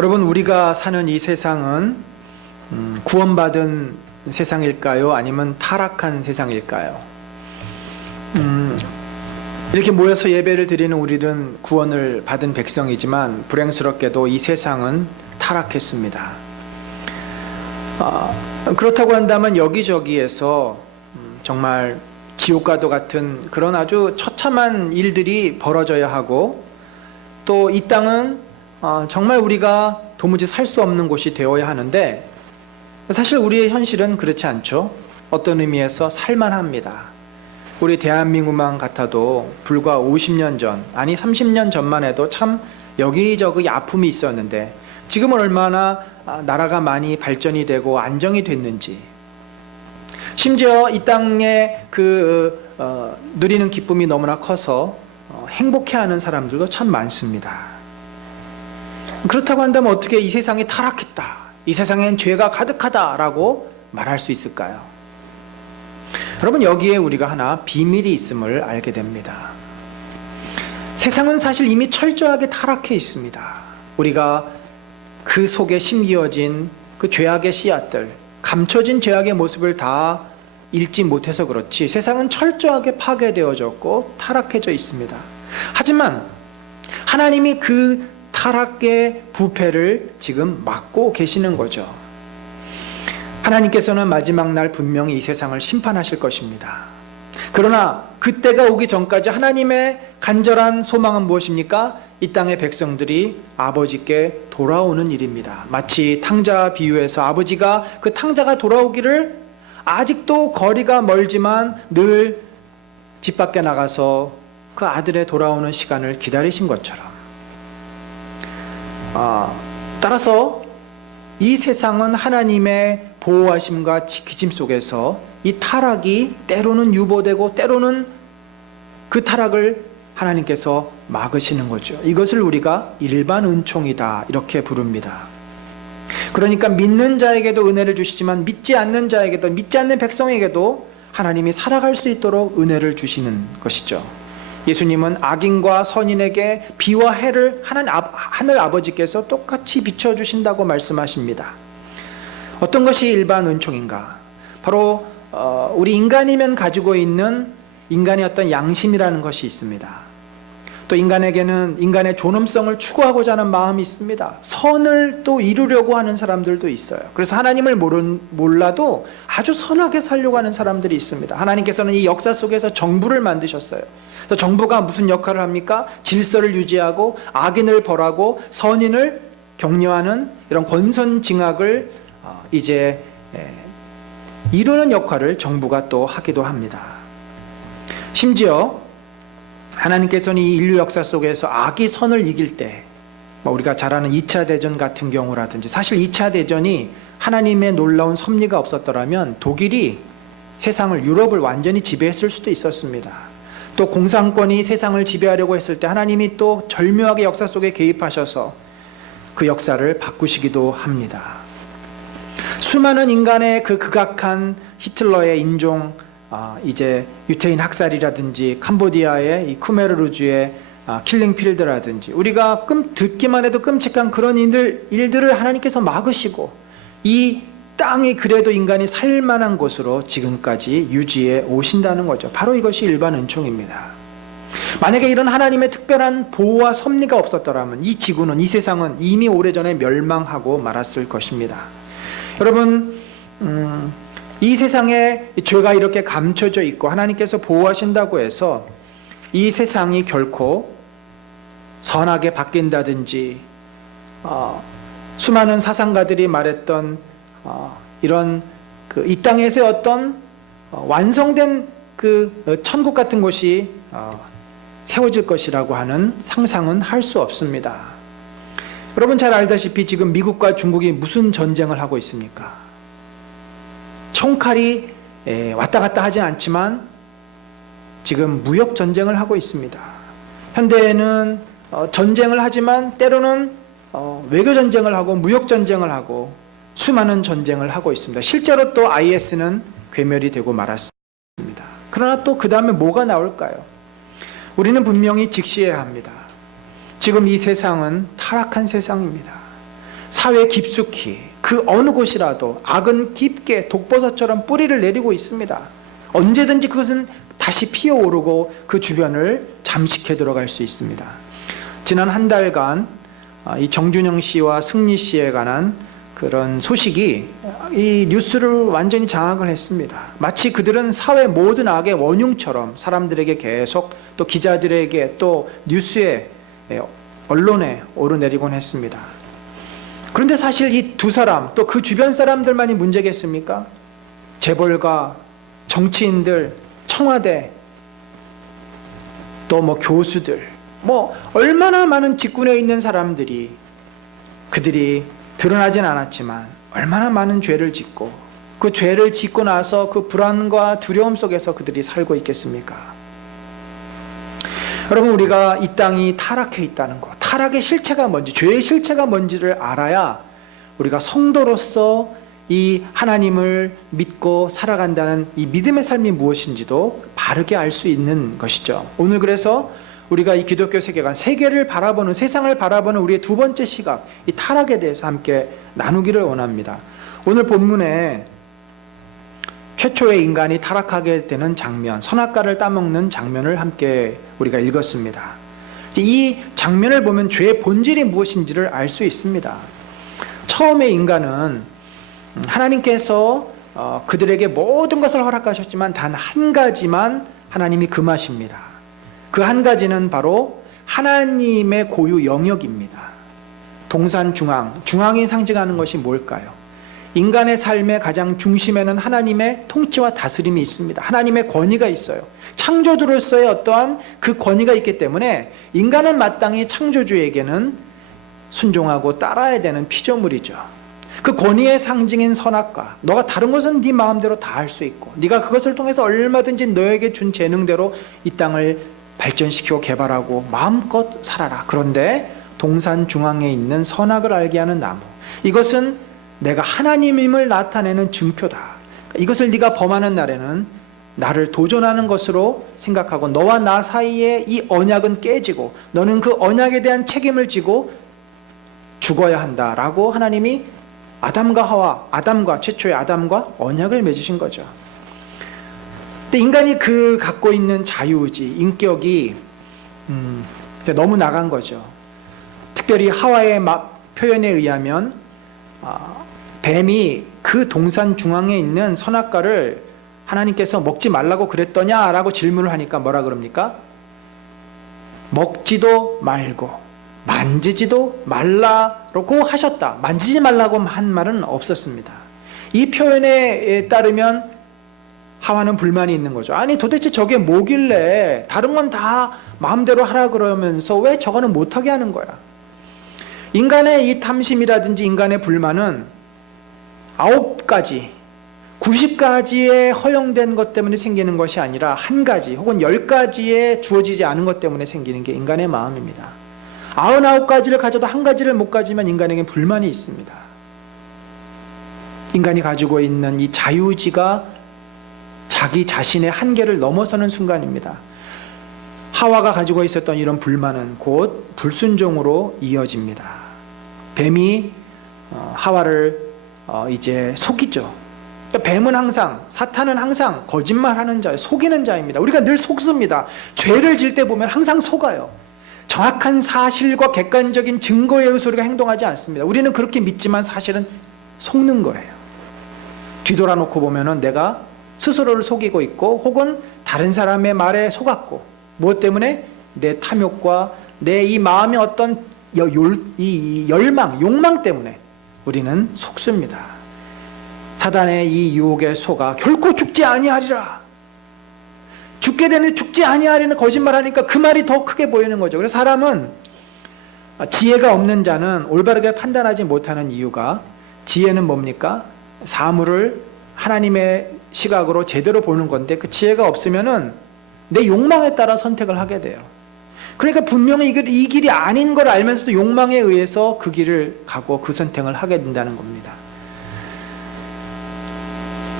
여러분, 우리가 사는 이 세상은 구원받은 세상일까요? 아니면 타락한 세상일까요? 이렇게 모여서 예배를 드리는 우리는 구원을 받은 백성이지만 불행스럽게도 이 세상은 타락했습니다. 그렇다고 한다면 여기저기에서 정말 지옥과도 같은 그런 아주 처참한 일들이 벌어져야 하고, 또 이 땅은 정말 우리가 도무지 살 수 없는 곳이 되어야 하는데, 사실 우리의 현실은 그렇지 않죠. 어떤 의미에서 살만합니다. 우리 대한민국만 같아도 불과 50년 전, 아니 30년 전만 해도 참 여기저기 아픔이 있었는데, 지금은 얼마나 나라가 많이 발전이 되고 안정이 됐는지, 심지어 이 땅에 누리는 기쁨이 너무나 커서 행복해하는 사람들도 참 많습니다. 그렇다고 한다면 어떻게 이 세상이 타락했다, 이 세상엔 죄가 가득하다라고 말할 수 있을까요? 여러분, 여기에 우리가 하나 비밀이 있음을 알게 됩니다. 세상은 사실 이미 철저하게 타락해 있습니다. 우리가 그 속에 심기어진 그 죄악의 씨앗들, 감춰진 죄악의 모습을 다 읽지 못해서 그렇지 세상은 철저하게 파괴되어졌고 타락해져 있습니다. 하지만 하나님이 그 타락의 부패를 지금 막고 계시는 거죠. 하나님께서는 마지막 날 분명히 이 세상을 심판하실 것입니다. 그러나 그때가 오기 전까지 하나님의 간절한 소망은 무엇입니까? 이 땅의 백성들이 아버지께 돌아오는 일입니다. 마치 탕자 비유에서 아버지가 그 탕자가 돌아오기를 아직도 거리가 멀지만 늘 집 밖에 나가서 그 아들의 돌아오는 시간을 기다리신 것처럼, 따라서 이 세상은 하나님의 보호하심과 지키심 속에서 이 타락이 때로는 유보되고 때로는 그 타락을 하나님께서 막으시는 거죠. 이것을 우리가 일반 은총이다 이렇게 부릅니다. 그러니까 믿는 자에게도 은혜를 주시지만 믿지 않는 자에게도, 믿지 않는 백성에게도 하나님이 살아갈 수 있도록 은혜를 주시는 것이죠. 예수님은 악인과 선인에게 비와 해를 하늘 아버지께서 똑같이 비춰주신다고 말씀하십니다. 어떤 것이 일반 은총인가? 바로 우리 인간이면 가지고 있는 인간의 어떤 양심이라는 것이 있습니다. 또 인간에게는 인간의 존엄성을 추구하고자 하는 마음이 있습니다. 선을 또 이루려고 하는 사람들도 있어요. 그래서 하나님을 몰라도 아주 선하게 살려고 하는 사람들이 있습니다. 하나님께서는 이 역사 속에서 정부를 만드셨어요. 그래서 정부가 무슨 역할을 합니까? 질서를 유지하고 악인을 벌하고 선인을 격려하는 이런 권선징악을 이제 이루는 역할을 정부가 또 하기도 합니다. 심지어 하나님께서는 이 인류 역사 속에서 악이 선을 이길 때, 우리가 잘 아는 2차 대전 같은 경우라든지, 사실 2차 대전이 하나님의 놀라운 섭리가 없었더라면 독일이 세상을, 유럽을 완전히 지배했을 수도 있었습니다. 또 공산권이 세상을 지배하려고 했을 때 하나님이 또 절묘하게 역사 속에 개입하셔서 그 역사를 바꾸시기도 합니다. 수많은 인간의 그 극악한 히틀러의 인종, 이제 유태인 학살이라든지 캄보디아의 이 쿠메르루주의 킬링필드라든지, 우리가 듣기만 해도 끔찍한 그런 일들을 하나님께서 막으시고 이 땅이 그래도 인간이 살만한 곳으로 지금까지 유지해 오신다는 거죠. 바로 이것이 일반 은총입니다. 만약에 이런 하나님의 특별한 보호와 섭리가 없었더라면 이 지구는, 이 세상은 이미 오래전에 멸망하고 말았을 것입니다. 여러분, 이 세상에 죄가 이렇게 감춰져 있고 하나님께서 보호하신다고 해서 이 세상이 결코 선하게 바뀐다든지, 수많은 사상가들이 말했던 이런 이 땅에서의 어떤 완성된 그 천국 같은 곳이 세워질 것이라고 하는 상상은 할 수 없습니다. 여러분 잘 알다시피 지금 미국과 중국이 무슨 전쟁을 하고 있습니까? 총칼이 왔다 갔다 하진 않지만 지금 무역 전쟁을 하고 있습니다. 현대에는 전쟁을 하지만 때로는 외교 전쟁을 하고 무역 전쟁을 하고 수많은 전쟁을 하고 있습니다. 실제로 또 IS는 괴멸이 되고 말았습니다. 그러나 또 그 다음에 뭐가 나올까요? 우리는 분명히 직시해야 합니다. 지금 이 세상은 타락한 세상입니다. 사회 깊숙이 그 어느 곳이라도 악은 깊게 독버섯처럼 뿌리를 내리고 있습니다. 언제든지 그것은 다시 피어오르고 그 주변을 잠식해 들어갈 수 있습니다. 지난 한 달간 이 정준영 씨와 승리 씨에 관한 그런 소식이 이 뉴스를 완전히 장악을 했습니다. 마치 그들은 사회 모든 악의 원흉처럼 사람들에게 계속 또 기자들에게 또 뉴스에 언론에 오르내리곤 했습니다. 그런데 사실 이 두 사람 또 그 주변 사람들만이 문제겠습니까? 재벌가, 정치인들, 청와대, 또 뭐 교수들, 뭐 얼마나 많은 직군에 있는 사람들이 그들이 드러나진 않았지만 얼마나 많은 죄를 짓고 그 죄를 짓고 나서 그 불안과 두려움 속에서 그들이 살고 있겠습니까? 여러분, 우리가 이 땅이 타락해 있다는 것, 타락의 실체가 뭔지, 죄의 실체가 뭔지를 알아야 우리가 성도로서 이 하나님을 믿고 살아간다는 이 믿음의 삶이 무엇인지도 바르게 알 수 있는 것이죠. 오늘 그래서 우리가 이 기독교 세계관, 세계를 바라보는, 세상을 바라보는 우리의 두 번째 시각, 이 타락에 대해서 함께 나누기를 원합니다. 오늘 본문에 최초의 인간이 타락하게 되는 장면, 선악과를 따먹는 장면을 함께 우리가 읽었습니다. 이 장면을 보면 죄의 본질이 무엇인지를 알 수 있습니다. 처음에 인간은 하나님께서 그들에게 모든 것을 허락하셨지만 단 한 가지만 하나님이 금하십니다. 그 한 가지는 바로 하나님의 고유 영역입니다. 동산 중앙, 중앙이 상징하는 것이 뭘까요? 인간의 삶의 가장 중심에는 하나님의 통치와 다스림이 있습니다. 하나님의 권위가 있어요. 창조주로서의 어떠한 그 권위가 있기 때문에 인간은 마땅히 창조주에게는 순종하고 따라야 되는 피조물이죠. 그 권위의 상징인 선악과, 너가 다른 것은 네 마음대로 다 할 수 있고 네가 그것을 통해서 얼마든지 너에게 준 재능대로 이 땅을 발전시키고 개발하고 마음껏 살아라. 그런데 동산 중앙에 있는 선악을 알게 하는 나무, 이것은 내가 하나님임을 나타내는 증표다. 이것을 네가 범하는 날에는 나를 도전하는 것으로 생각하고 너와 나 사이에 이 언약은 깨지고 너는 그 언약에 대한 책임을 지고 죽어야 한다라고 하나님이 최초의 아담과 언약을 맺으신 거죠. 근데 인간이 그 갖고 있는 자유의지, 인격이 너무 나간 거죠. 특별히 하와의 표현에 의하면 뱀이 그 동산 중앙에 있는 선악과를 하나님께서 먹지 말라고 그랬더냐라고 질문을 하니까 뭐라 그럽니까? 먹지도 말고 만지지도 말라고 하셨다. 만지지 말라고 한 말은 없었습니다. 이 표현에 따르면 하와는 불만이 있는 거죠. 아니 도대체 저게 뭐길래 다른 건 다 마음대로 하라 그러면서 왜 저거는 못하게 하는 거야? 인간의 이 탐심이라든지 인간의 불만은 9가지, 90가지의 허용된 것 때문에 생기는 것이 아니라 한 가지 혹은 10가지에 주어지지 않은 것 때문에 생기는 게 인간의 마음입니다. 99가지를 가져도 한 가지를 못 가지면 인간에게 불만이 있습니다. 인간이 가지고 있는 이 자유의지가 자기 자신의 한계를 넘어서는 순간입니다. 하와가 가지고 있었던 이런 불만은 곧 불순종으로 이어집니다. 뱀이 하와를 이제 속이죠. 뱀은 항상, 사탄은 항상 거짓말하는 자, 속이는 자입니다. 우리가 늘 속습니다. 죄를 질 때 보면 항상 속아요. 정확한 사실과 객관적인 증거에 의해서 우리가 행동하지 않습니다. 우리는 그렇게 믿지만 사실은 속는 거예요. 뒤돌아놓고 보면은 내가 스스로를 속이고 있고 혹은 다른 사람의 말에 속았고, 무엇 때문에? 내 탐욕과 내 이 마음의 어떤 열망, 욕망 때문에 우리는 속습니다. 사단의 이 유혹에 속아 결코 죽지 아니하리라, 죽게 되는데 죽지 아니하리는 거짓말하니까 그 말이 더 크게 보이는 거죠. 그래서 사람은, 지혜가 없는 자는 올바르게 판단하지 못하는 이유가, 지혜는 뭡니까? 사물을 하나님의 시각으로 제대로 보는 건데 그 지혜가 없으면은 내 욕망에 따라 선택을 하게 돼요. 그러니까 분명히 이 길이 아닌 걸 알면서도 욕망에 의해서 그 길을 가고 그 선택을 하게 된다는 겁니다.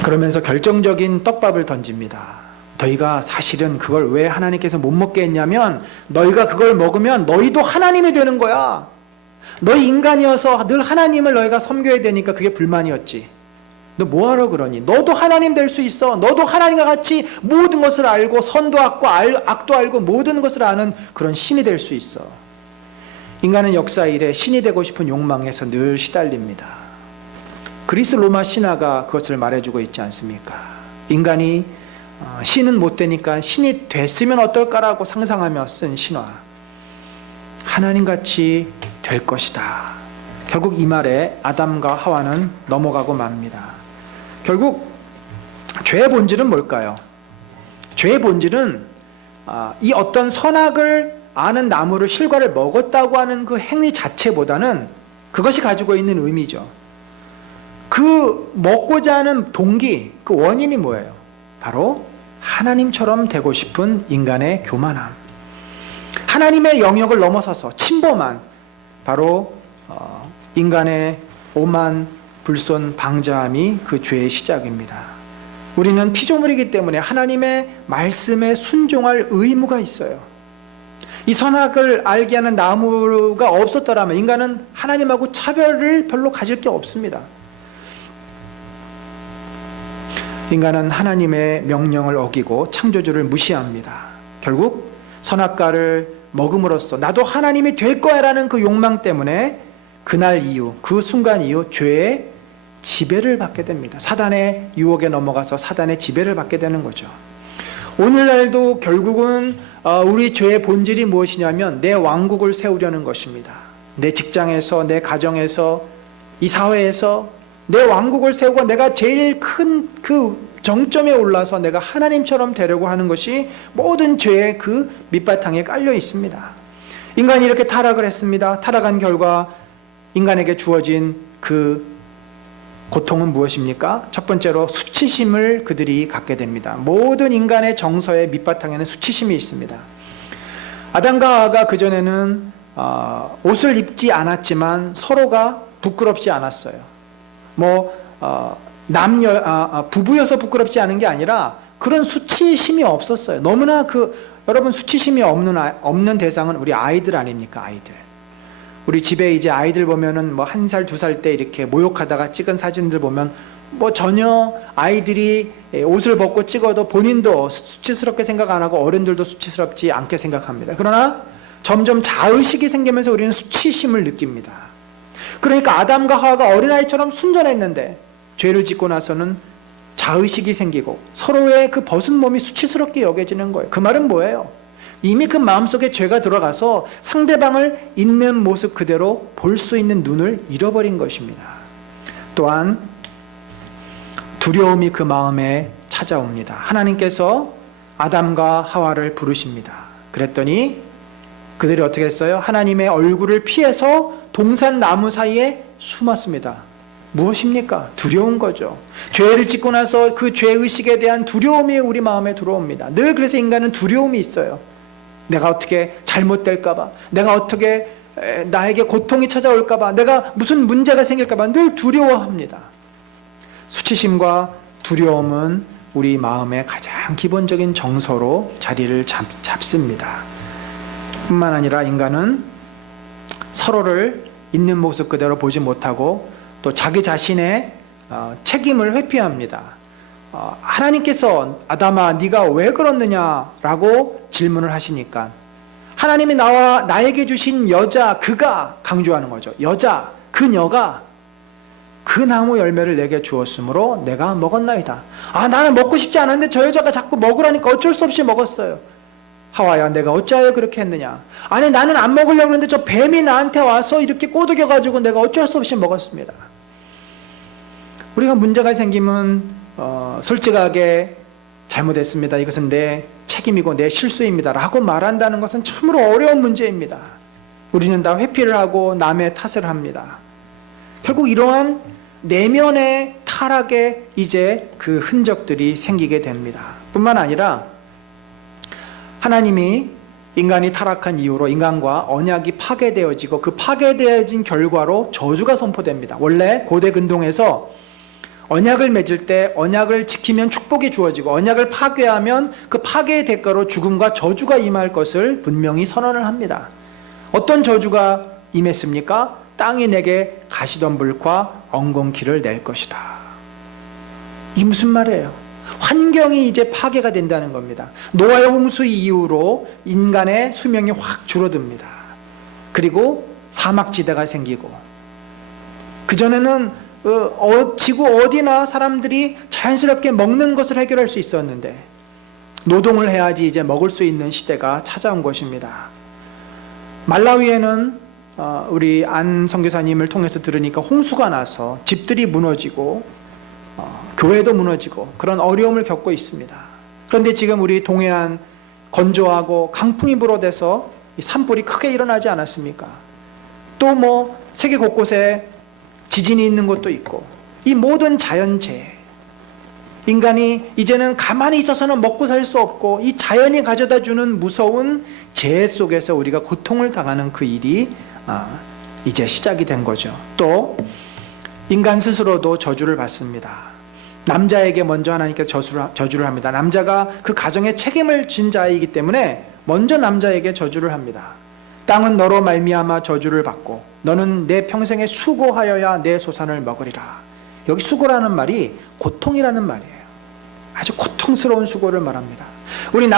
그러면서 결정적인 떡밥을 던집니다. 너희가 사실은 그걸 왜 하나님께서 못 먹게 했냐면 너희가 그걸 먹으면 너희도 하나님이 되는 거야. 너 인간이어서 늘 하나님을 너희가 섬겨야 되니까 그게 불만이었지. 너 뭐하러 그러니? 너도 하나님 될 수 있어. 너도 하나님과 같이 모든 것을 알고 선도 악도, 악도 알고 모든 것을 아는 그런 신이 될 수 있어. 인간은 역사 이래 신이 되고 싶은 욕망에서 늘 시달립니다. 그리스 로마 신화가 그것을 말해주고 있지 않습니까? 인간이 신은 못 되니까 신이 됐으면 어떨까라고 상상하며 쓴 신화. 하나님같이 될 것이다. 결국 이 말에 아담과 하와는 넘어가고 맙니다. 결국 죄의 본질은 뭘까요? 죄의 본질은 이 어떤 선악을 아는 나무를 실과를 먹었다고 하는 그 행위 자체보다는 그것이 가지고 있는 의미죠. 그 먹고자 하는 동기, 그 원인이 뭐예요? 바로 하나님처럼 되고 싶은 인간의 교만함. 하나님의 영역을 넘어서서 침범한 바로 인간의 오만, 불손, 방자함이 그 죄의 시작입니다. 우리는 피조물이기 때문에 하나님의 말씀에 순종할 의무가 있어요. 이 선악을 알게 하는 나무가 없었더라면 인간은 하나님하고 차별을 별로 가질 게 없습니다. 인간은 하나님의 명령을 어기고 창조주를 무시합니다. 결국 선악과를 먹음으로써 나도 하나님이 될 거야 라는 그 욕망 때문에 그날 이후, 그 순간 이후 죄의 지배를 받게 됩니다. 사단의 유혹에 넘어가서 사단의 지배를 받게 되는 거죠. 오늘날도 결국은 우리 죄의 본질이 무엇이냐면 내 왕국을 세우려는 것입니다. 내 직장에서, 내 가정에서, 이 사회에서 내 왕국을 세우고 내가 제일 큰 그 정점에 올라서 내가 하나님처럼 되려고 하는 것이 모든 죄의 그 밑바탕에 깔려 있습니다. 인간이 이렇게 타락을 했습니다. 타락한 결과 인간에게 주어진 그 고통은 무엇입니까? 첫 번째로 수치심을 그들이 갖게 됩니다. 모든 인간의 정서의 밑바탕에는 수치심이 있습니다. 아담과 하와가 그전에는 옷을 입지 않았지만 서로가 부끄럽지 않았어요. 부부여서 부끄럽지 않은 게 아니라 그런 수치심이 없었어요. 너무나 여러분 수치심이 없는 대상은 우리 아이들 아닙니까? 아이들. 우리 집에 이제 아이들 보면은 1살, 2살 때 이렇게 모욕하다가 찍은 사진들 보면 전혀 아이들이 옷을 벗고 찍어도 본인도 수치스럽게 생각 안 하고 어른들도 수치스럽지 않게 생각합니다. 그러나 점점 자의식이 생기면서 우리는 수치심을 느낍니다. 그러니까 아담과 하와가 어린아이처럼 순전했는데 죄를 짓고 나서는 자의식이 생기고 서로의 그 벗은 몸이 수치스럽게 여겨지는 거예요. 그 말은 뭐예요? 이미 그 마음속에 죄가 들어가서 상대방을 있는 모습 그대로 볼 수 있는 눈을 잃어버린 것입니다. 또한 두려움이 그 마음에 찾아옵니다. 하나님께서 아담과 하와를 부르십니다. 그랬더니 그들이 어떻게 했어요? 하나님의 얼굴을 피해서 동산 나무 사이에 숨었습니다. 무엇입니까? 두려운 거죠. 죄를 짓고 나서 그 죄의식에 대한 두려움이 우리 마음에 들어옵니다. 늘 그래서 인간은 두려움이 있어요. 내가 어떻게 잘못될까봐, 내가 어떻게 나에게 고통이 찾아올까봐, 내가 무슨 문제가 생길까봐 늘 두려워합니다. 수치심과 두려움은 우리 마음의 가장 기본적인 정서로 자리를 잡습니다. 뿐만 아니라 인간은 서로를 있는 모습 그대로 보지 못하고 또 자기 자신의 책임을 회피합니다. 하나님께서 아담아 네가 왜 그렇느냐라고 질문을 하시니까 하나님이 나에게 주신 여자 그가 강조하는 거죠. 여자 그녀가 그 나무 열매를 내게 주었으므로 내가 먹었나이다. 나는 먹고 싶지 않았는데 저 여자가 자꾸 먹으라니까 어쩔 수 없이 먹었어요. 하와야 내가 어찌하여 그렇게 했느냐. 아니 나는 안 먹으려고 했는데 저 뱀이 나한테 와서 이렇게 꼬드겨가지고 내가 어쩔 수 없이 먹었습니다. 우리가 문제가 생기면 솔직하게 잘못했습니다. 이것은 내 책임이고 내 실수입니다. 라고 말한다는 것은 참으로 어려운 문제입니다. 우리는 다 회피를 하고 남의 탓을 합니다. 결국 이러한 내면의 타락에 이제 그 흔적들이 생기게 됩니다. 뿐만 아니라 하나님이 인간이 타락한 이후로 인간과 언약이 파괴되어지고 그 파괴되어진 결과로 저주가 선포됩니다. 원래 고대 근동에서 언약을 맺을 때 언약을 지키면 축복이 주어지고 언약을 파괴하면 그 파괴의 대가로 죽음과 저주가 임할 것을 분명히 선언을 합니다. 어떤 저주가 임했습니까? 땅이 내게 가시덤불과 엉겅퀴를 낼 것이다. 이게 무슨 말이에요? 환경이 이제 파괴가 된다는 겁니다. 노아의 홍수 이후로 인간의 수명이 확 줄어듭니다. 그리고 사막지대가 생기고, 그전에는 지구 어디나 사람들이 자연스럽게 먹는 것을 해결할 수 있었는데 노동을 해야지 이제 먹을 수 있는 시대가 찾아온 것입니다. 말라위에는 우리 안 선교사님을 통해서 들으니까 홍수가 나서 집들이 무너지고 교회도 무너지고 그런 어려움을 겪고 있습니다. 그런데 지금 우리 동해안 건조하고 강풍이 불어대서 산불이 크게 일어나지 않았습니까? 또 뭐 세계 곳곳에 지진이 있는 곳도 있고, 이 모든 자연재해, 인간이 이제는 가만히 있어서는 먹고 살 수 없고 이 자연이 가져다 주는 무서운 재해 속에서 우리가 고통을 당하는 그 일이 이제 시작이 된 거죠. 또 인간 스스로도 저주를 받습니다. 남자에게 먼저 하나님께서 저주를 합니다. 남자가 그 가정에 책임을 진 자이기 때문에 먼저 남자에게 저주를 합니다. 땅은 너로 말미암아 저주를 받고 너는 내 평생에 수고하여야 내 소산을 먹으리라. 여기 수고라는 말이 고통이라는 말이에요. 아주 고통스러운 수고를 말합니다. 우리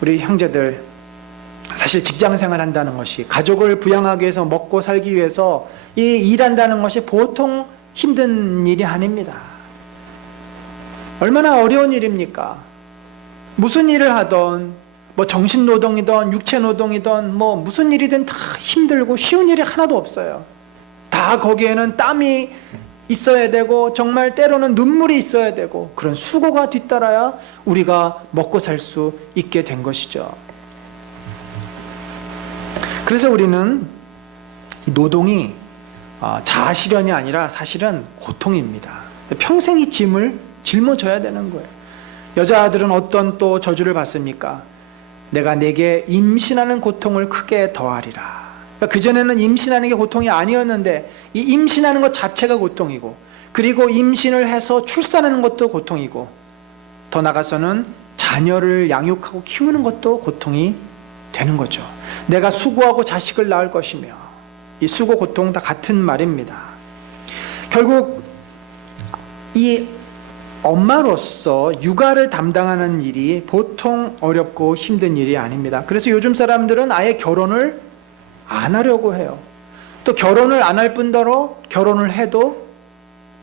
우리 형제들, 사실 직장 생활한다는 것이, 가족을 부양하기 위해서, 먹고 살기 위해서 일한다는 것이 보통 힘든 일이 아닙니다. 얼마나 어려운 일입니까? 무슨 일을 하던, 뭐 정신노동이든 육체노동이든 뭐 무슨 일이든 다 힘들고 쉬운 일이 하나도 없어요. 다 거기에는 땀이 있어야 되고 정말 때로는 눈물이 있어야 되고 그런 수고가 뒤따라야 우리가 먹고 살 수 있게 된 것이죠. 그래서 우리는 노동이 자아실현이 아니라 사실은 고통입니다. 평생 이 짐을 짊어져야 되는 거예요. 여자들은 어떤 또 저주를 받습니까? 내가 내게 임신하는 고통을 크게 더하리라. 그러니까 그전에는 임신하는 게 고통이 아니었는데 이 임신하는 것 자체가 고통이고, 그리고 임신을 해서 출산하는 것도 고통이고, 더 나아가서는 자녀를 양육하고 키우는 것도 고통이 되는 거죠. 내가 수고하고 자식을 낳을 것이며, 이 수고 고통 다 같은 말입니다. 결국 이 엄마로서 육아를 담당하는 일이 보통 어렵고 힘든 일이 아닙니다. 그래서 요즘 사람들은 아예 결혼을 안 하려고 해요. 또 결혼을 안 할 뿐더러 결혼을 해도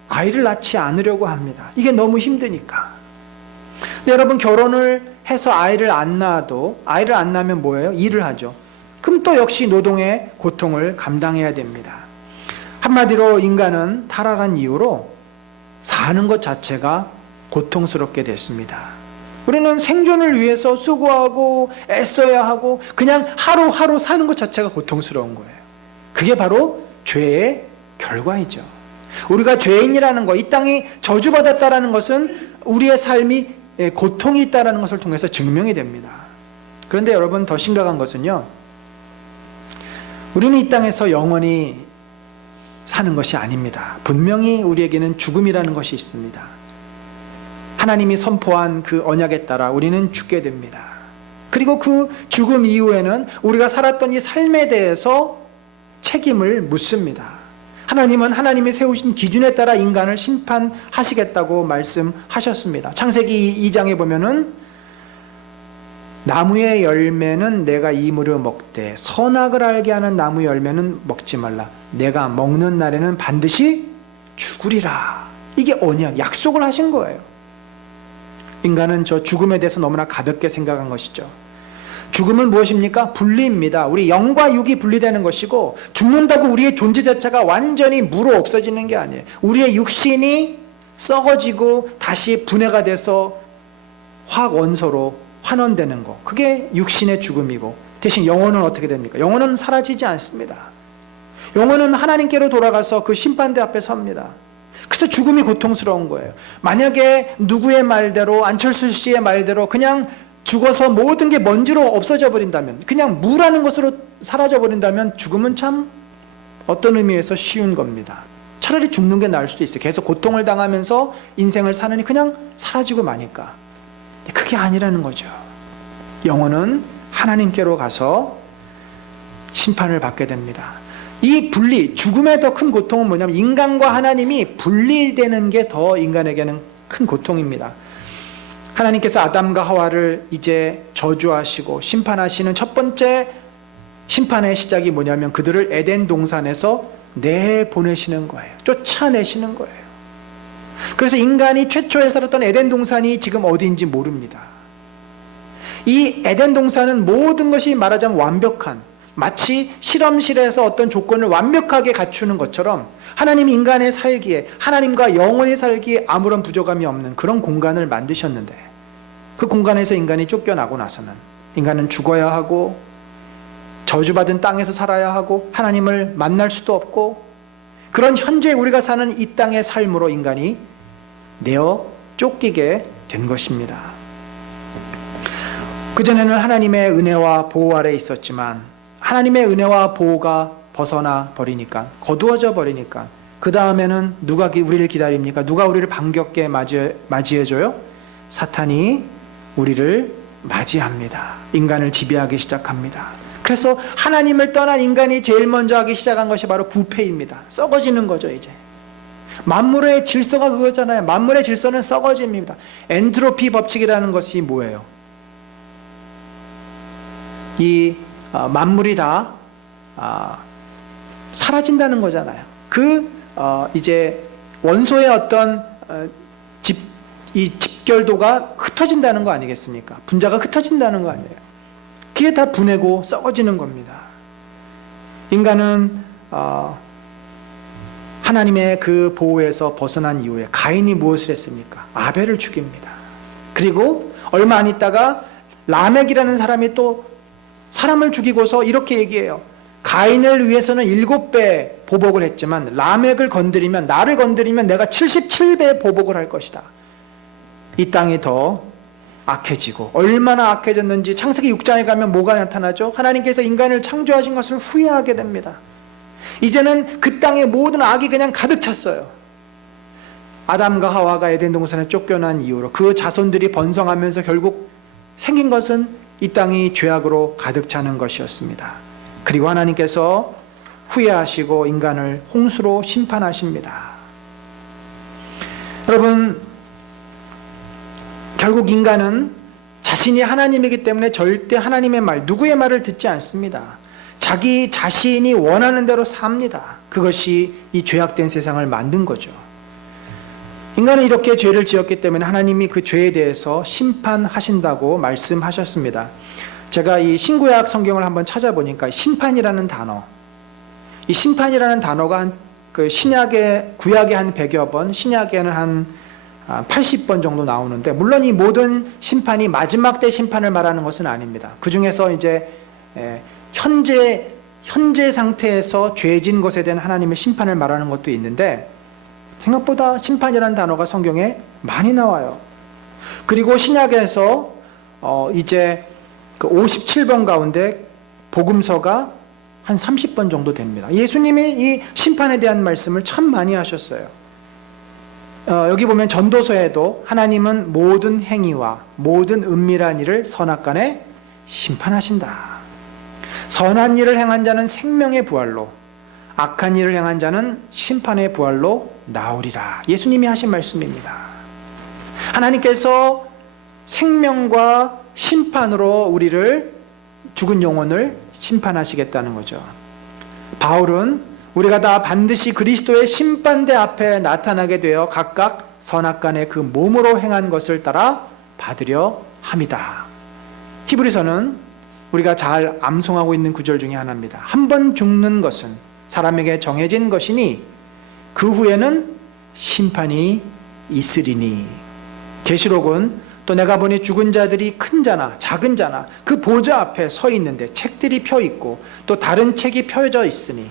아이를 낳지 않으려고 합니다. 이게 너무 힘드니까. 근데 여러분, 결혼을 해서 아이를 안 낳아도, 아이를 안 낳으면 뭐예요? 일을 하죠. 그럼 또 역시 노동의 고통을 감당해야 됩니다. 한마디로 인간은 타락한 이후로 사는 것 자체가 고통스럽게 됐습니다. 우리는 생존을 위해서 수고하고 애써야 하고 그냥 하루하루 사는 것 자체가 고통스러운 거예요. 그게 바로 죄의 결과이죠. 우리가 죄인이라는 것, 이 땅이 저주받았다라는 것은 우리의 삶이 고통이 있다는 것을 통해서 증명이 됩니다. 그런데 여러분, 더 심각한 것은요, 우리는 이 땅에서 영원히 사는 것이 아닙니다. 분명히 우리에게는 죽음이라는 것이 있습니다. 하나님이 선포한 그 언약에 따라 우리는 죽게 됩니다. 그리고 그 죽음 이후에는 우리가 살았던 이 삶에 대해서 책임을 묻습니다. 하나님은 하나님이 세우신 기준에 따라 인간을 심판하시겠다고 말씀하셨습니다. 창세기 2장에 보면은 나무의 열매는 내가 이무려 먹되 선악을 알게 하는 나무 열매는 먹지 말라. 내가 먹는 날에는 반드시 죽으리라. 이게 언약, 약속을 하신 거예요. 인간은 저 죽음에 대해서 너무나 가볍게 생각한 것이죠. 죽음은 무엇입니까? 분리입니다. 우리 영과 육이 분리되는 것이고, 죽는다고 우리의 존재 자체가 완전히 무로 없어지는 게 아니에요. 우리의 육신이 썩어지고 다시 분해가 돼서 화원소로 환원되는 거, 그게 육신의 죽음이고, 대신 영혼은 어떻게 됩니까? 영혼은 사라지지 않습니다. 영혼은 하나님께로 돌아가서 그 심판대 앞에 섭니다. 그래서 죽음이 고통스러운 거예요. 만약에 누구의 말대로, 안철수 씨의 말대로 그냥 죽어서 모든 게 먼지로 없어져 버린다면, 그냥 무라는 것으로 사라져 버린다면 죽음은 참 어떤 의미에서 쉬운 겁니다. 차라리 죽는 게 나을 수도 있어요. 계속 고통을 당하면서 인생을 사느니 그냥 사라지고 마니까. 그게 아니라는 거죠. 영혼은 하나님께로 가서 심판을 받게 됩니다. 이 분리, 죽음의 더 큰 고통은 뭐냐면 인간과 하나님이 분리되는 게 더 인간에게는 큰 고통입니다. 하나님께서 아담과 하와를 이제 저주하시고 심판하시는 첫 번째 심판의 시작이 뭐냐면 그들을 에덴 동산에서 내보내시는 거예요. 쫓아내시는 거예요. 그래서 인간이 최초에 살았던 에덴 동산이 지금 어디인지 모릅니다. 이 에덴 동산은 모든 것이 말하자면 완벽한, 마치 실험실에서 어떤 조건을 완벽하게 갖추는 것처럼 하나님 인간의 살기에, 하나님과 영원히 살기에 아무런 부족함이 없는 그런 공간을 만드셨는데, 그 공간에서 인간이 쫓겨나고 나서는 인간은 죽어야 하고 저주받은 땅에서 살아야 하고 하나님을 만날 수도 없고, 그런 현재 우리가 사는 이 땅의 삶으로 인간이 내어 쫓기게 된 것입니다. 그전에는 하나님의 은혜와 보호 아래 있었지만 하나님의 은혜와 보호가 벗어나 버리니까, 거두어져 버리니까 그 다음에는 누가 우리를 기다립니까? 누가 우리를 반갑게 맞이해줘요? 사탄이 우리를 맞이합니다. 인간을 지배하기 시작합니다. 그래서 하나님을 떠난 인간이 제일 먼저 하기 시작한 것이 바로 부패입니다. 썩어지는 거죠. 이제 만물의 질서가 그거잖아요. 만물의 질서는 썩어집니다. 엔트로피 법칙이라는 것이 뭐예요? 이 만물이 다 사라진다는 거잖아요. 이제 원소의 어떤 이 집결도가 흩어진다는 거 아니겠습니까? 분자가 흩어진다는 거 아니에요. 그게 다 분해고 썩어지는 겁니다. 인간은 하나님의 그 보호에서 벗어난 이후에 가인이 무엇을 했습니까? 아벨을 죽입니다. 그리고 얼마 안 있다가 라멕이라는 사람이 또 사람을 죽이고서 이렇게 얘기해요. 가인을 위해서는 7배 보복을 했지만 라멕을 건드리면, 나를 건드리면 내가 77배 보복을 할 것이다. 이 땅이 더 악해지고, 얼마나 악해졌는지 창세기 6장에 가면 뭐가 나타나죠? 하나님께서 인간을 창조하신 것을 후회하게 됩니다. 이제는 그 땅에 모든 악이 그냥 가득 찼어요. 아담과 하와가 에덴 동산에 쫓겨난 이후로 그 자손들이 번성하면서 결국 생긴 것은 이 땅이 죄악으로 가득 차는 것이었습니다. 그리고 하나님께서 후회하시고 인간을 홍수로 심판하십니다. 여러분, 결국 인간은 자신이 하나님이기 때문에 절대 하나님의 말, 누구의 말을 듣지 않습니다. 자기 자신이 원하는 대로 삽니다. 그것이 이 죄악된 세상을 만든 거죠. 인간은 이렇게 죄를 지었기 때문에 하나님이 그 죄에 대해서 심판하신다고 말씀하셨습니다. 제가 이 신구약 성경을 한번 찾아보니까 심판이라는 단어, 이 심판이라는 단어가 그 구약에 한 100여 번, 신약에는 한 80번 정도 나오는데, 물론 이 모든 심판이 마지막 때 심판을 말하는 것은 아닙니다. 그 중에서 이제 현재 상태에서 죄진 것에 대한 하나님의 심판을 말하는 것도 있는데, 생각보다 심판이라는 단어가 성경에 많이 나와요. 그리고 신약에서 이제 그 57번 가운데 복음서가 한 30번 정도 됩니다. 예수님이 이 심판에 대한 말씀을 참 많이 하셨어요. 여기 보면 전도서에도 하나님은 모든 행위와 모든 은밀한 일을 선악간에 심판하신다. 선한 일을 행한 자는 생명의 부활로, 악한 일을 행한 자는 심판의 부활로 나오리라. 예수님이 하신 말씀입니다. 하나님께서 생명과 심판으로 우리를, 죽은 영혼을 심판하시겠다는 거죠. 바울은 우리가 다 반드시 그리스도의 심판대 앞에 나타나게 되어 각각 선악간의 그 몸으로 행한 것을 따라 받으려 함이다. 히브리서는 우리가 잘 암송하고 있는 구절 중에 하나입니다. 한 번 죽는 것은 사람에게 정해진 것이니 그 후에는 심판이 있으리니. 계시록은 또 내가 보니 죽은 자들이 큰 자나 작은 자나 그 보좌 앞에 서 있는데 책들이 펴 있고 또 다른 책이 펴져 있으니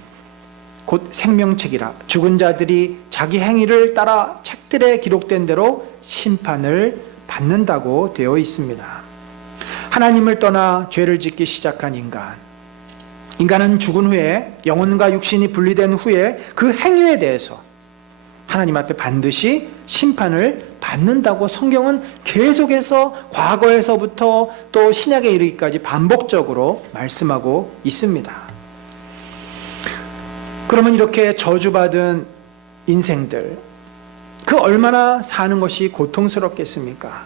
곧 생명책이라. 죽은 자들이 자기 행위를 따라 책들에 기록된 대로 심판을 받는다고 되어 있습니다. 하나님을 떠나 죄를 짓기 시작한 인간은 죽은 후에, 영혼과 육신이 분리된 후에 그 행위에 대해서 하나님 앞에 반드시 심판을 받는다고 성경은 계속해서 과거에서부터 또 신약에 이르기까지 반복적으로 말씀하고 있습니다. 그러면 이렇게 저주받은 인생들, 그 얼마나 사는 것이 고통스럽겠습니까?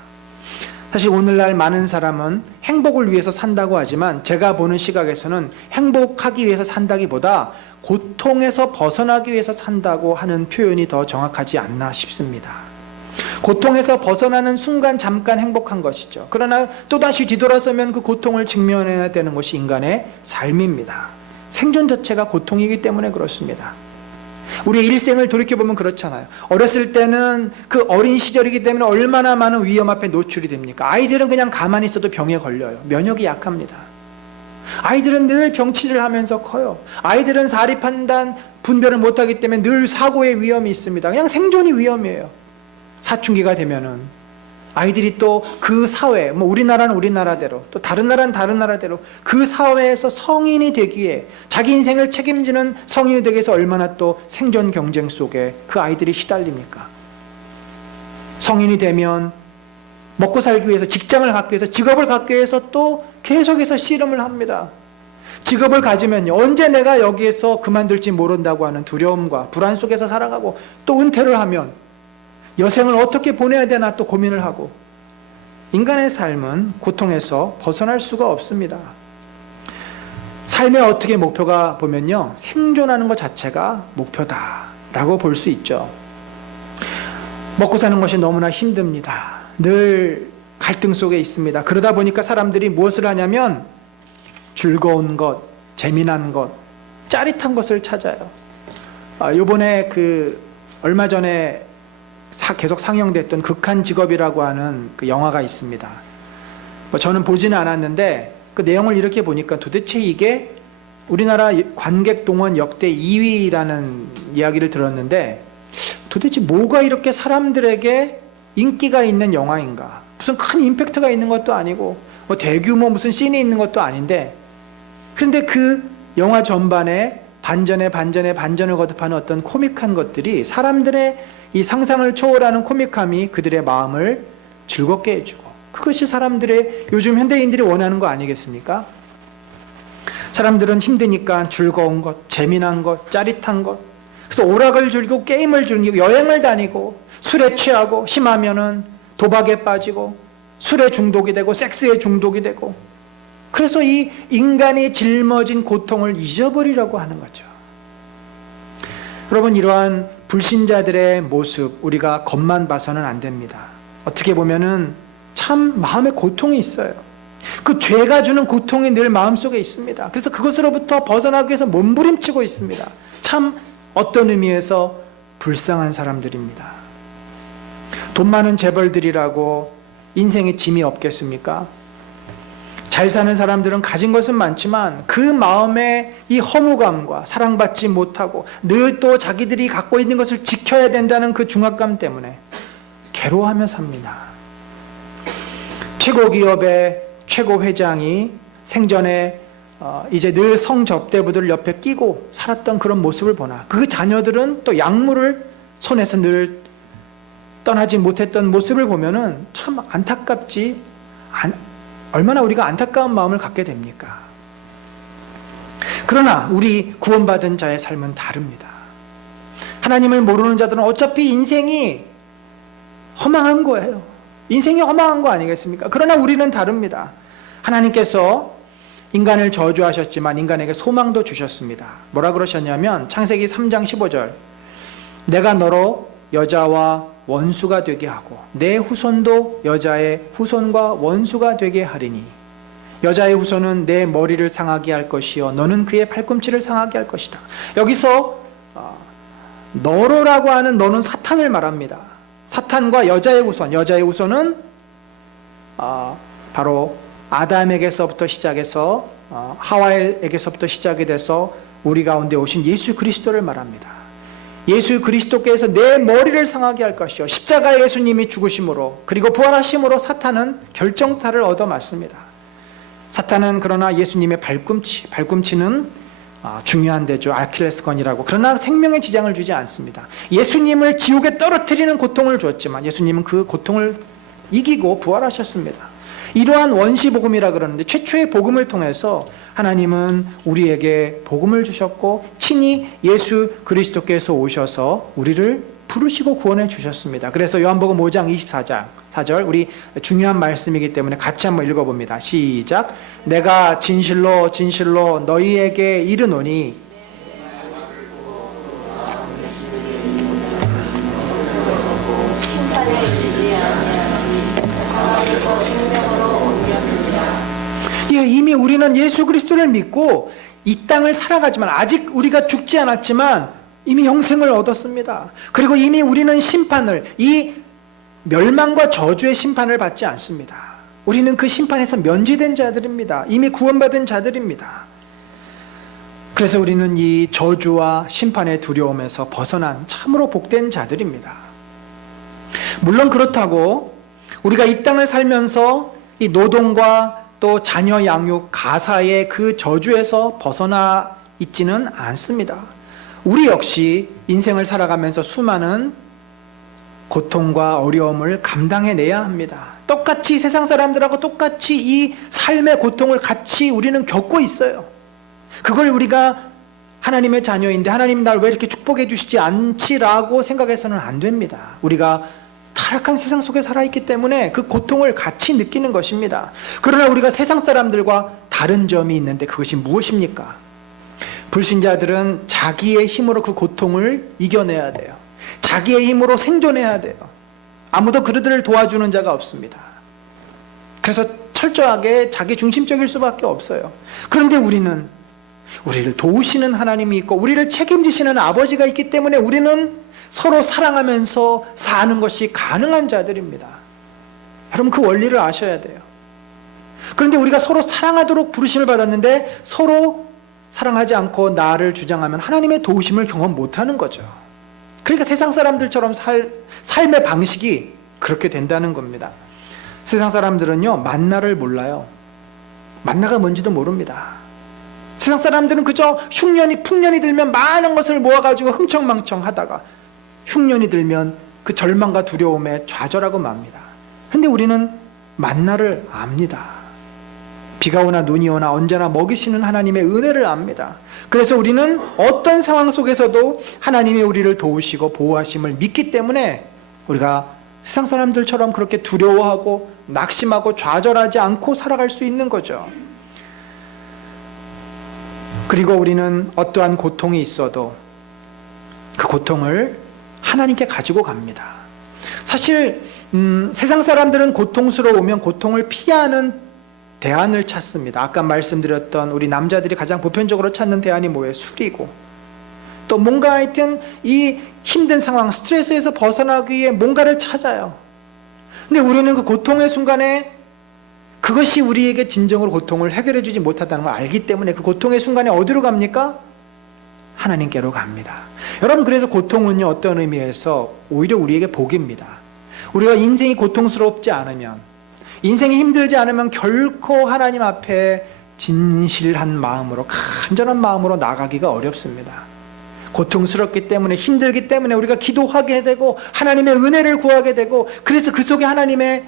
사실 오늘날 많은 사람은 행복을 위해서 산다고 하지만 제가 보는 시각에서는 행복하기 위해서 산다기보다 고통에서 벗어나기 위해서 산다고 하는 표현이 더 정확하지 않나 싶습니다. 고통에서 벗어나는 순간 잠깐 행복한 것이죠. 그러나 또다시 뒤돌아서면 그 고통을 직면해야 되는 것이 인간의 삶입니다. 생존 자체가 고통이기 때문에 그렇습니다. 우리의 일생을 돌이켜보면 그렇잖아요. 어렸을 때는 그 어린 시절이기 때문에 얼마나 많은 위험 앞에 노출이 됩니까? 아이들은 그냥 가만히 있어도 병에 걸려요. 면역이 약합니다. 아이들은 늘 병치를 하면서 커요. 아이들은 사리 판단, 분별을 못하기 때문에 늘 사고의 위험이 있습니다. 그냥 생존이 위험이에요. 사춘기가 되면은 아이들이 또 그 사회, 우리나라는 우리나라대로, 또 다른 나라는 다른 나라대로 그 사회에서 성인이 되기에, 자기 인생을 책임지는 성인이 되기 위해서 얼마나 또 생존 경쟁 속에 그 아이들이 시달립니까? 성인이 되면 먹고 살기 위해서, 직장을 갖기 위해서, 직업을 갖기 위해서 또 계속해서 씨름을 합니다. 직업을 가지면요, 언제 내가 여기에서 그만둘지 모른다고 하는 두려움과 불안 속에서 살아가고, 또 은퇴를 하면 여생을 어떻게 보내야 되나 또 고민을 하고, 인간의 삶은 고통에서 벗어날 수가 없습니다. 삶의 어떻게 목표가 보면요, 생존하는 것 자체가 목표다라고 볼 수 있죠. 먹고 사는 것이 너무나 힘듭니다. 늘 갈등 속에 있습니다. 그러다 보니까 사람들이 무엇을 하냐면 즐거운 것, 재미난 것, 짜릿한 것을 찾아요. 요번에 얼마 전에 계속 상영됐던 극한 직업이라고 하는 그 영화가 있습니다. 저는 보지는 않았는데 그 내용을 이렇게 보니까 도대체 이게 우리나라 관객 동원 역대 2위라는 이야기를 들었는데, 도대체 뭐가 이렇게 사람들에게 인기가 있는 영화인가? 무슨 큰 임팩트가 있는 것도 아니고 대규모 무슨 씬이 있는 것도 아닌데, 그런데 그 영화 전반에 반전에 반전을 거듭하는 어떤 코믹한 것들이, 사람들의 이 상상을 초월하는 코믹함이 그들의 마음을 즐겁게 해주고, 그것이 사람들의, 요즘 현대인들이 원하는 거 아니겠습니까? 사람들은 힘드니까 즐거운 것, 재미난 것, 짜릿한 것, 그래서 오락을 즐기고 게임을 즐기고 여행을 다니고 술에 취하고, 심하면은 도박에 빠지고 술에 중독이 되고 섹스에 중독이 되고, 그래서 이 인간이 짊어진 고통을 잊어버리려고 하는 거죠. 여러분, 이러한 불신자들의 모습, 우리가 겉만 봐서는 안 됩니다. 어떻게 보면은 참 마음에 고통이 있어요. 그 죄가 주는 고통이 늘 마음속에 있습니다. 그래서 그것으로부터 벗어나기 위해서 몸부림치고 있습니다. 참 어떤 의미에서 불쌍한 사람들입니다. 돈 많은 재벌들이라고 인생에 짐이 없겠습니까? 잘 사는 사람들은 가진 것은 많지만 그 마음에 이 허무감과 사랑받지 못하고 늘 또 자기들이 갖고 있는 것을 지켜야 된다는 그 중압감 때문에 괴로워하며 삽니다. 최고 기업의 최고 회장이 생전에 이제 늘 성접대부들 옆에 끼고 살았던 그런 모습을 보나, 그 자녀들은 또 약물을 손에서 늘 떠나지 못했던 모습을 보면은 참 안타깝지, 얼마나 우리가 안타까운 마음을 갖게 됩니까? 그러나 우리 구원받은 자의 삶은 다릅니다. 하나님을 모르는 자들은 어차피 인생이 허망한 거예요. 인생이 허망한 거 아니겠습니까? 그러나 우리는 다릅니다. 하나님께서 인간을 저주하셨지만 인간에게 소망도 주셨습니다. 뭐라 그러셨냐면 창세기 3장 15절, 내가 너로 여자와 원수가 되게 하고 내 후손도 여자의 후손과 원수가 되게 하리니, 여자의 후손은 내 머리를 상하게 할 것이요 너는 그의 팔꿈치를 상하게 할 것이다. 여기서 너로라고 하는 너는 사탄을 말합니다. 사탄과 여자의 후손, 여자의 후손은 바로 아담에게서부터 시작해서 하와에게서부터 시작이 돼서 우리 가운데 오신 예수 그리스도를 말합니다. 예수 그리스도께서 내 머리를 상하게 할 것이요 십자가에 예수님이 죽으심으로 그리고 부활하심으로 사탄은 결정타를 얻어맞습니다. 사탄은 그러나 예수님의 발꿈치는 중요한 데죠. 아킬레스건이라고. 그러나 생명에 지장을 주지 않습니다. 예수님을 지옥에 떨어뜨리는 고통을 주었지만 예수님은 그 고통을 이기고 부활하셨습니다. 이러한 원시복음이라 그러는데, 최초의 복음을 통해서 하나님은 우리에게 복음을 주셨고 친히 예수 그리스도께서 오셔서 우리를 부르시고 구원해 주셨습니다. 그래서 요한복음 5장 24절 4절 우리 중요한 말씀이기 때문에 같이 한번 읽어봅니다. 시작. 내가 진실로 진실로 너희에게 이르노니 예, 이미 우리는 예수 그리스도를 믿고 이 땅을 살아가지만 아직 우리가 죽지 않았지만 이미 영생을 얻었습니다. 그리고 이미 우리는 심판을 이 멸망과 저주의 심판을 받지 않습니다. 우리는 그 심판에서 면제된 자들입니다. 이미 구원받은 자들입니다. 그래서 우리는 이 저주와 심판의 두려움에서 벗어난 참으로 복된 자들입니다. 물론 그렇다고 우리가 이 땅을 살면서 이 노동과 또 자녀 양육, 가사의 그 저주에서 벗어나 있지는 않습니다. 우리 역시 인생을 살아가면서 수많은 고통과 어려움을 감당해내야 합니다. 똑같이 세상 사람들하고 똑같이 이 삶의 고통을 같이 우리는 겪고 있어요. 그걸 우리가 하나님의 자녀인데 하나님 날 왜 이렇게 축복해 주시지 않지라고 생각해서는 안 됩니다. 우리가 타락한 세상 속에 살아있기 때문에 그 고통을 같이 느끼는 것입니다. 그러나 우리가 세상 사람들과 다른 점이 있는데 그것이 무엇입니까? 불신자들은 자기의 힘으로 그 고통을 이겨내야 돼요. 자기의 힘으로 생존해야 돼요. 아무도 그들을 도와주는 자가 없습니다. 그래서 철저하게 자기 중심적일 수밖에 없어요. 그런데 우리는 우리를 도우시는 하나님이 있고 우리를 책임지시는 아버지가 있기 때문에 우리는 서로 사랑하면서 사는 것이 가능한 자들입니다. 여러분 그 원리를 아셔야 돼요. 그런데 우리가 서로 사랑하도록 부르심을 받았는데 서로 사랑하지 않고 나를 주장하면 하나님의 도우심을 경험 못하는 거죠. 그러니까 세상 사람들처럼 삶의 방식이 그렇게 된다는 겁니다. 세상 사람들은요 만나를 몰라요. 만나가 뭔지도 모릅니다. 세상 사람들은 그저 풍년이 들면 많은 것을 모아가지고 흥청망청 하다가 흉년이 들면 그 절망과 두려움에 좌절하고 맙니다. 그런데 우리는 만나를 압니다. 비가 오나 눈이 오나 언제나 먹이시는 하나님의 은혜를 압니다. 그래서 우리는 어떤 상황 속에서도 하나님이 우리를 도우시고 보호하심을 믿기 때문에 우리가 세상 사람들처럼 그렇게 두려워하고 낙심하고 좌절하지 않고 살아갈 수 있는 거죠. 그리고 우리는 어떠한 고통이 있어도 그 고통을 하나님께 가지고 갑니다. 사실 세상 사람들은 고통스러우면 고통을 피하는 대안을 찾습니다. 아까 말씀드렸던 우리 남자들이 가장 보편적으로 찾는 대안이 뭐예요? 술이고 또 뭔가 하여튼 이 힘든 상황, 스트레스에서 벗어나기 위해 뭔가를 찾아요. 근데 우리는 그 고통의 순간에 그것이 우리에게 진정으로 고통을 해결해 주지 못하다는 걸 알기 때문에 그 고통의 순간에 어디로 갑니까? 하나님께로 갑니다. 여러분 그래서 고통은요 어떤 의미에서 오히려 우리에게 복입니다. 우리가 인생이 고통스럽지 않으면 인생이 힘들지 않으면 결코 하나님 앞에 진실한 마음으로 간절한 마음으로 나가기가 어렵습니다. 고통스럽기 때문에 힘들기 때문에 우리가 기도하게 되고 하나님의 은혜를 구하게 되고 그래서 그 속에 하나님의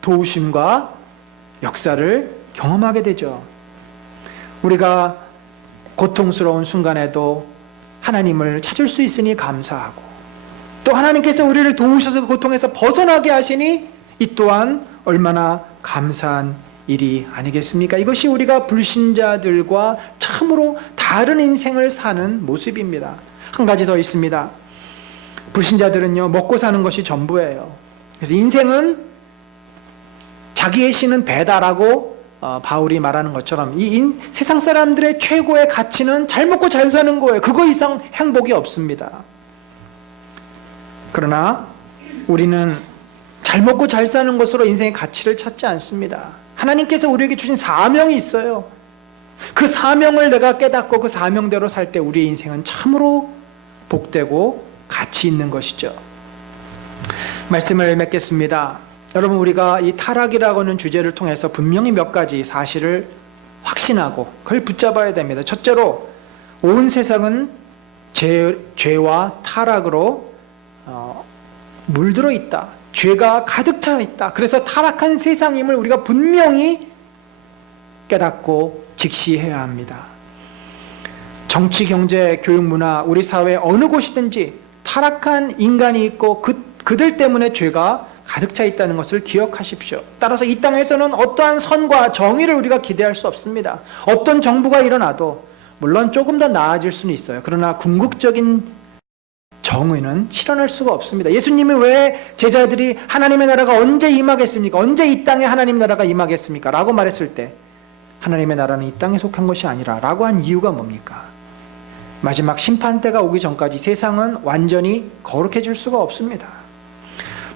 도우심과 역사를 경험하게 되죠. 우리가 고통스러운 순간에도 하나님을 찾을 수 있으니 감사하고 또 하나님께서 우리를 도우셔서 그 고통에서 벗어나게 하시니 이 또한 얼마나 감사한 일이 아니겠습니까? 이것이 우리가 불신자들과 참으로 다른 인생을 사는 모습입니다. 한 가지 더 있습니다. 불신자들은요 먹고 사는 것이 전부예요. 그래서 인생은 자기의 신은 배다라고 바울이 말하는 것처럼 이 세상 사람들의 최고의 가치는 잘 먹고 잘 사는 거예요. 그거 이상 행복이 없습니다. 그러나 우리는 잘 먹고 잘 사는 것으로 인생의 가치를 찾지 않습니다. 하나님께서 우리에게 주신 사명이 있어요. 그 사명을 내가 깨닫고 그 사명대로 살 때 우리의 인생은 참으로 복되고 가치 있는 것이죠. 말씀을 맺겠습니다. 여러분 우리가 이 타락이라고 하는 주제를 통해서 분명히 몇 가지 사실을 확신하고 그걸 붙잡아야 됩니다. 첫째로 온 세상은 죄와 타락으로 물들어 있다. 죄가 가득 차 있다. 그래서 타락한 세상임을 우리가 분명히 깨닫고 직시해야 합니다. 정치, 경제, 교육, 문화, 우리 사회 어느 곳이든지 타락한 인간이 있고 그들 때문에 죄가 가득 차 있다는 것을 기억하십시오. 따라서 이 땅에서는 어떠한 선과 정의를 우리가 기대할 수 없습니다. 어떤 정부가 일어나도 물론 조금 더 나아질 수는 있어요. 그러나 궁극적인 정의는 실현할 수가 없습니다. 예수님이 왜 제자들이 하나님의 나라가 언제 임하겠습니까? 언제 이 땅에 하나님의 나라가 임하겠습니까? 라고 말했을 때 하나님의 나라는 이 땅에 속한 것이 아니라 라고 한 이유가 뭡니까? 마지막 심판 때가 오기 전까지 세상은 완전히 거룩해질 수가 없습니다.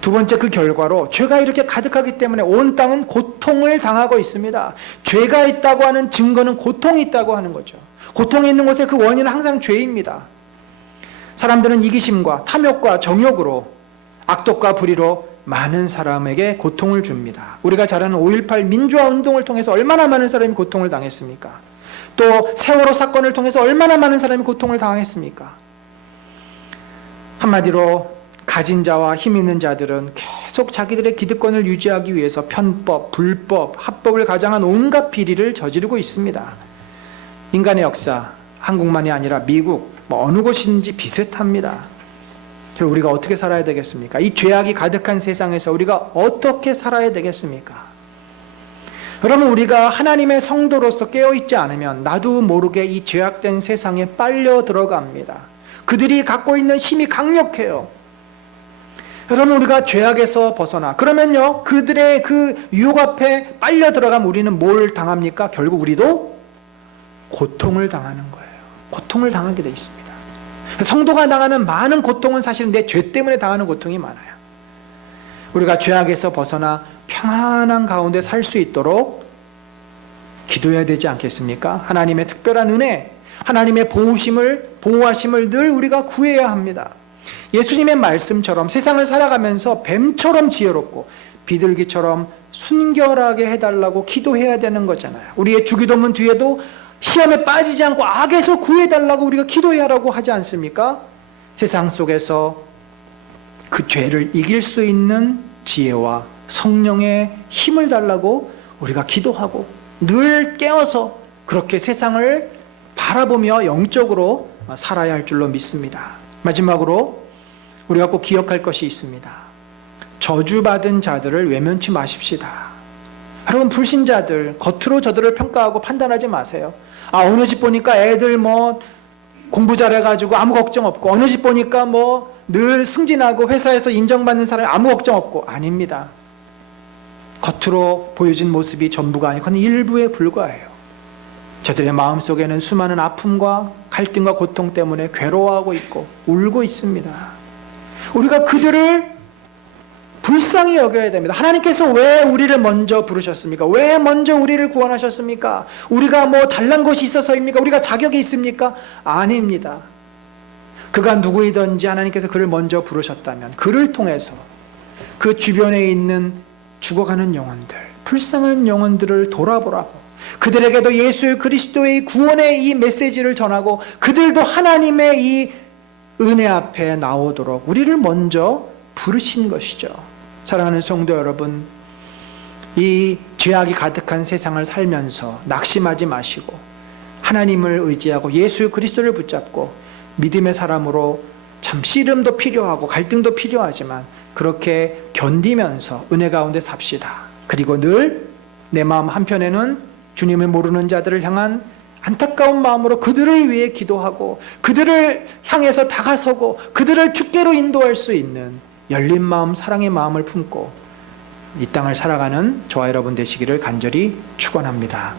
두 번째, 그 결과로 죄가 이렇게 가득하기 때문에 온 땅은 고통을 당하고 있습니다. 죄가 있다고 하는 증거는 고통이 있다고 하는 거죠. 고통이 있는 곳에 그 원인은 항상 죄입니다. 사람들은 이기심과 탐욕과 정욕으로 악독과 불의로 많은 사람에게 고통을 줍니다. 우리가 잘 아는 5.18 민주화 운동을 통해서 얼마나 많은 사람이 고통을 당했습니까? 또 세월호 사건을 통해서 얼마나 많은 사람이 고통을 당했습니까? 한마디로 가진 자와 힘 있는 자들은 계속 자기들의 기득권을 유지하기 위해서 편법, 불법, 합법을 가장한 온갖 비리를 저지르고 있습니다. 인간의 역사, 한국만이 아니라 미국, 어느 곳인지 비슷합니다. 그럼 우리가 어떻게 살아야 되겠습니까? 이 죄악이 가득한 세상에서 우리가 어떻게 살아야 되겠습니까? 여러분, 우리가 하나님의 성도로서 깨어있지 않으면 나도 모르게 이 죄악된 세상에 빨려 들어갑니다. 그들이 갖고 있는 힘이 강력해요. 여러분, 우리가 죄악에서 벗어나 그러면요, 그들의 그 유혹 앞에 빨려 들어가면 우리는 뭘 당합니까? 결국 우리도 고통을 당하는 거예요. 고통을 당하게 돼 있습니다. 성도가 당하는 많은 고통은 사실은 내 죄 때문에 당하는 고통이 많아요. 우리가 죄악에서 벗어나 평안한 가운데 살 수 있도록 기도해야 되지 않겠습니까? 하나님의 특별한 은혜, 하나님의 보호하심을 늘 우리가 구해야 합니다. 예수님의 말씀처럼 세상을 살아가면서 뱀처럼 지혜롭고 비둘기처럼 순결하게 해달라고 기도해야 되는 거잖아요. 우리의 주기도문 뒤에도 시험에 빠지지 않고 악에서 구해달라고 우리가 기도해야 하라고 하지 않습니까? 세상 속에서 그 죄를 이길 수 있는 지혜와 성령의 힘을 달라고 우리가 기도하고 늘 깨어서 그렇게 세상을 바라보며 영적으로 살아야 할 줄로 믿습니다. 마지막으로 우리가 꼭 기억할 것이 있습니다. 저주받은 자들을 외면치 마십시다. 여러분, 불신자들 겉으로 저들을 평가하고 판단하지 마세요. 어느 집 보니까 애들 공부 잘해가지고 아무 걱정 없고, 어느 집 보니까 늘 승진하고 회사에서 인정받는 사람이 아무 걱정 없고, 아닙니다. 겉으로 보여진 모습이 전부가 아니고 그건 일부에 불과해요. 저들의 마음속에는 수많은 아픔과 갈등과 고통 때문에 괴로워하고 있고 울고 있습니다. 우리가 그들을 불쌍히 여겨야 됩니다. 하나님께서 왜 우리를 먼저 부르셨습니까? 왜 먼저 우리를 구원하셨습니까? 우리가 잘난 것이 있어서입니까? 우리가 자격이 있습니까? 아닙니다. 그가 누구이든지 하나님께서 그를 먼저 부르셨다면 그를 통해서 그 주변에 있는 죽어가는 영혼들, 불쌍한 영혼들을 돌아보라고, 그들에게도 예수 그리스도의 구원의 이 메시지를 전하고 그들도 하나님의 이 은혜 앞에 나오도록 우리를 먼저 부르신 것이죠. 사랑하는 성도 여러분, 이 죄악이 가득한 세상을 살면서 낙심하지 마시고 하나님을 의지하고 예수 그리스도를 붙잡고 믿음의 사람으로 참 씨름도 필요하고 갈등도 필요하지만 그렇게 견디면서 은혜 가운데 삽시다. 그리고 늘 내 마음 한편에는 주님을 모르는 자들을 향한 안타까운 마음으로 그들을 위해 기도하고 그들을 향해서 다가서고 그들을 주께로 인도할 수 있는 열린 마음, 사랑의 마음을 품고 이 땅을 살아가는 저와 여러분 되시기를 간절히 축원합니다.